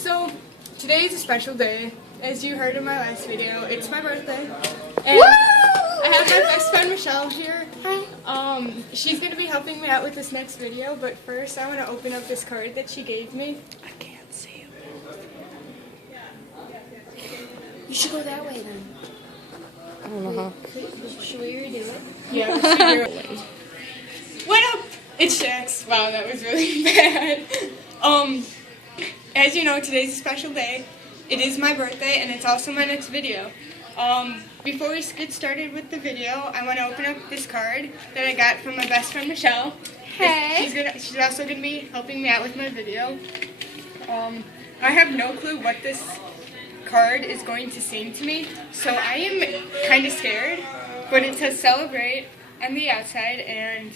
So, today is a special day. As you heard in my last video, it's my birthday. And Woo! I have my best friend Michelle here. Hi. She's going to be helping me out with this next video, but first I want to open up this card that she gave me. I can't see you. You should go that way then. I don't know how. Should we redo it? Yeah, we should do it. What up? It's Shax. Wow, that was really bad. As you know, today's a special day. It is my birthday, and it's also my next video. Before we get started with the video, I want to open up this card that I got from my best friend Michelle. Hey. She's also going to be helping me out with my video. I have no clue what this card is going to sing to me, so I am kind of scared. But it says "Celebrate" on the outside, and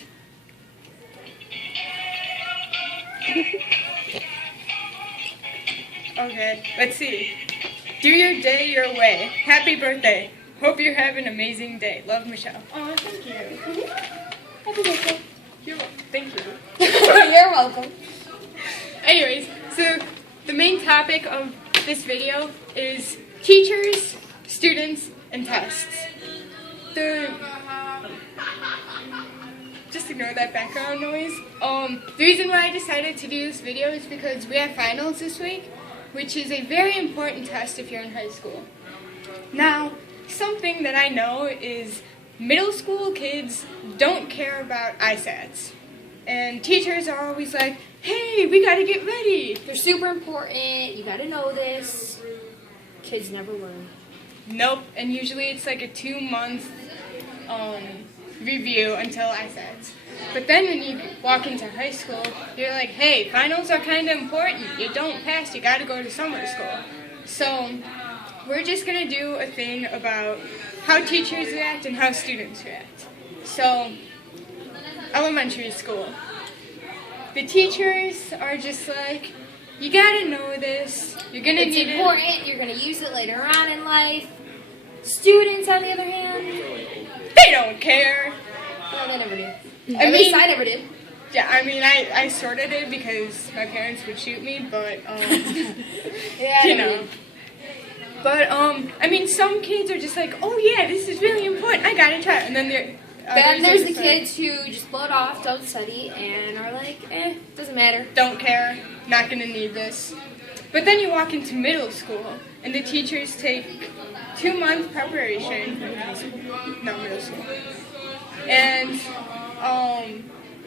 okay, let's see. Do your day your way. Happy birthday. Hope you have an amazing day. Love, Michelle. Oh, thank you. Happy birthday. Thank you. You're welcome. Anyways, so the main topic of this video is teachers, students, and tests. Just ignore that background noise. The reason why I decided to do this video is because we have finals this week, which is a very important test if you're in high school. Now, something that I know is middle school kids don't care about ISATs. And teachers are always like, hey, we gotta get ready. They're super important. You gotta know this. Kids never learn. Nope, and usually it's like a 2-month review until ISATs. But then when you walk into high school, you're like, hey, finals are kind of important. You don't pass, you gotta go to summer school. So we're just gonna do a thing about how teachers react and how students react. So, elementary school. The teachers are just like, you gotta know this, you're gonna need it. It's important, you're gonna use it later on in life. Students, on the other hand, They don't care. well, they never do. I At mean- least I never did. Yeah, I mean, I sort of did because my parents would shoot me, but, Yeah, I you never know. did. But, I mean, some kids are just like, oh yeah, this is really important, I gotta try it. And then Then there's the just like, kids who just blow it off, don't study, and are like, doesn't matter. don't care, not gonna need this. But then you walk into middle school, and the teachers take 2-month preparation. No, middle school. And,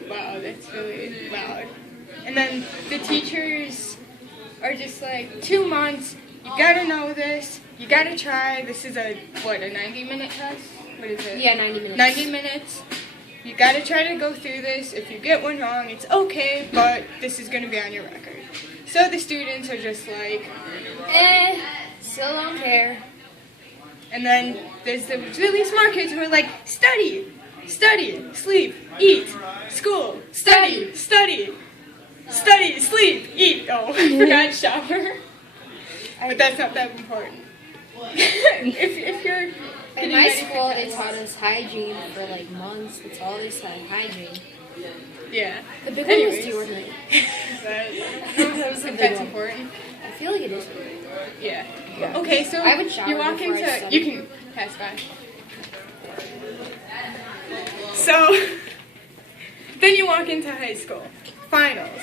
wow, that's really loud. And then the teachers are just like, 2 months, you gotta know this, you gotta try. This is a 90-minute test? What is it? Yeah, 90 minutes. 90 minutes. You gotta try to go through this. If you get one wrong, it's okay, but this is gonna be on your record. So the students are just like, Still don't care. and then there's the really smart kids who are like, study, sleep, eat, school, study, sleep, eat. Oh, I forgot shower. But that's not that important. if you're In getting my ready for school, they tests. taught us hygiene for like months. That's all they said, hygiene. Yeah. The big one was Anyways. deodorant. That was a big that's one. important. I feel like it is. Yeah. Yeah. Okay, so I would shower you walk before I into study. you can pass by. So then you walk into high school. Finals.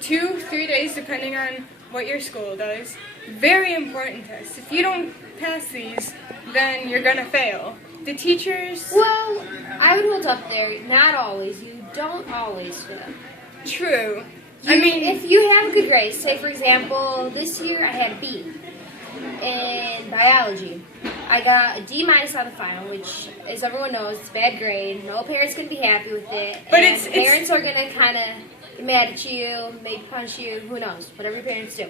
2-3 days depending on what your school does. Very important tests. If you don't pass these, then you're gonna fail. The teachers Well, I would hold up there. Not always. You don't always fail. true. I mean If you have a good grade, say for example, this year I had a B in biology. I got a D- on the final, which, as everyone knows, it's a bad grade. No parent's gonna be happy with it. But and it's- parents are gonna kind of get mad at you, maybe punch you. Who knows? Whatever parents do.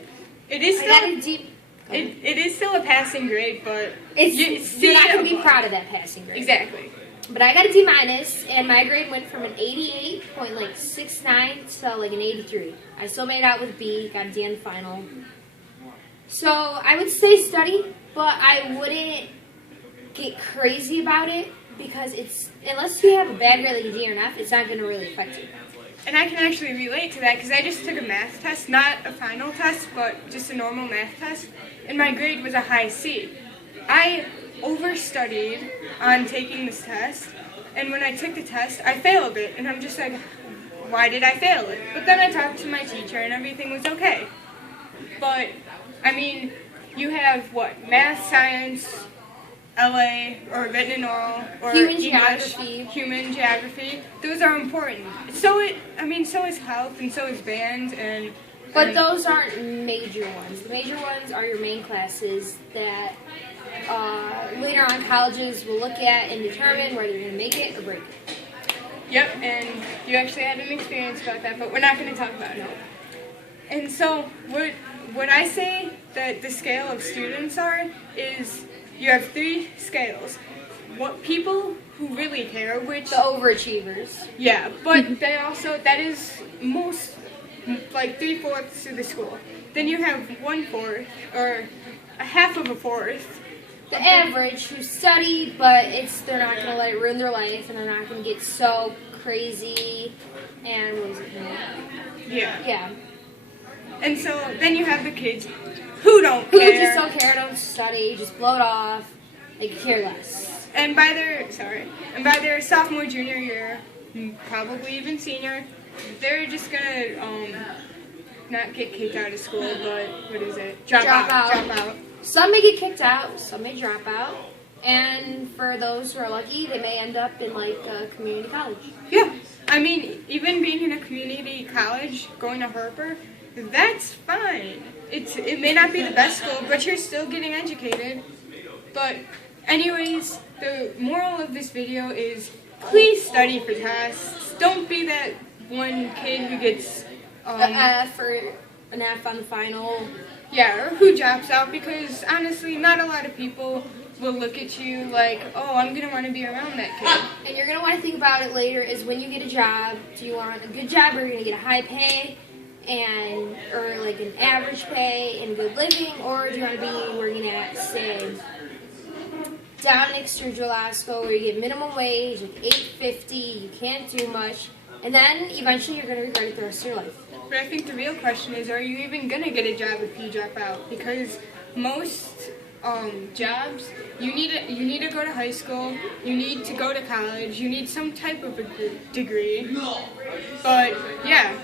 it is I got still a D. it is still a passing grade, but You're not gonna be above. proud of that passing grade. Exactly. But I got a D-, and my grade went from an 88.69 to like an 83. I still made it out with a B, got a D on the final. So I would say study, but I wouldn't get crazy about it because it's unless you have a bad grade like a D or an F, it's not going to really affect you. and I can actually relate to that because I just took a math test, not a final test, but just a normal math test, and my grade was a high C. I overstudied on taking this test, and when I took the test, I failed it, and I'm just like, why did I fail it? But then I talked to my teacher, and everything was okay. But, I mean, you have what? Math, science, LA, or written and oral, or Human English, geography. human geography. Those are important. So is health, and so is band, and. But those aren't major ones. The major ones are your main classes that later on colleges will look at and determine whether you're going to make it or break it. Yep, and you actually had an experience about that, but we're not going to talk about it. And so what I say that the scale of students are is you have 3 scales. What people who really care, which The overachievers. yeah, but they also that is most like 3/4 of the school. Then you have 1/4 or a half of a fourth. The average who study, but they're not going to let it ruin their life, and they're not going to get so crazy. And what was it? Yeah. Yeah. And so then you have the kids who don't Who care. just don't care, don't study, just blow it off. They could care less. And by their sophomore, junior year, probably even senior, they're just gonna not get kicked out of school, but what is it? Drop out. Some may get kicked out, some may drop out, and for those who are lucky, they may end up in like a community college. Yeah, I mean, even being in a community college, going to Harper, that's fine. It may not be the best school, but you're still getting educated. But anyways, the moral of this video is please study for tests. Don't be that one kid who gets An F or an F on the final. yeah, or who drops out, because honestly, not a lot of people will look at you like, oh, I'm going to want to be around that kid. And you're going to want to think about it later is when you get a job, do you want a good job or are you going to get a high pay or like an average pay and good living, or do you want to be working at, say, down next to Jolasco where you get minimum wage, like $8.50, you can't do much, and then eventually you're going to regret it the rest of your life. But I think the real question is, are you even going to get a job if you drop out? Because most jobs, you need to go to high school, you need to go to college, you need some type of a degree. But yeah,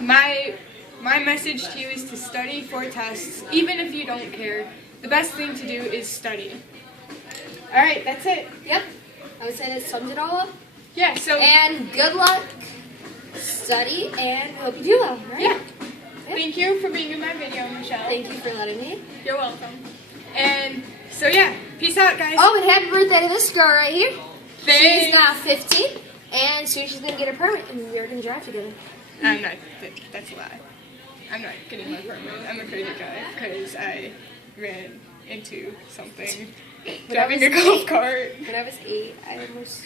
my message to you is to study for tests, even if you don't care. The best thing to do is study. All right, that's it. Yep, I would say that sums it all up. Yeah. So And good luck, study, and hope you do well. Right? yeah. Thank you for being in my video, Michelle. Thank you for letting me. You're welcome. And so yeah, peace out, guys. Oh, and happy birthday to this girl right here. Thanks. She's now 15, and soon she's going to get her permit, and we're going to drive together. I'm not. That's a lie. I'm not getting my permit. I'm a crazy guy because I ran into something driving a golf cart. When I was 8, I almost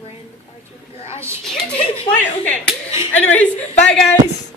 ran the car to the garage. You did what? Okay. Anyways, bye guys.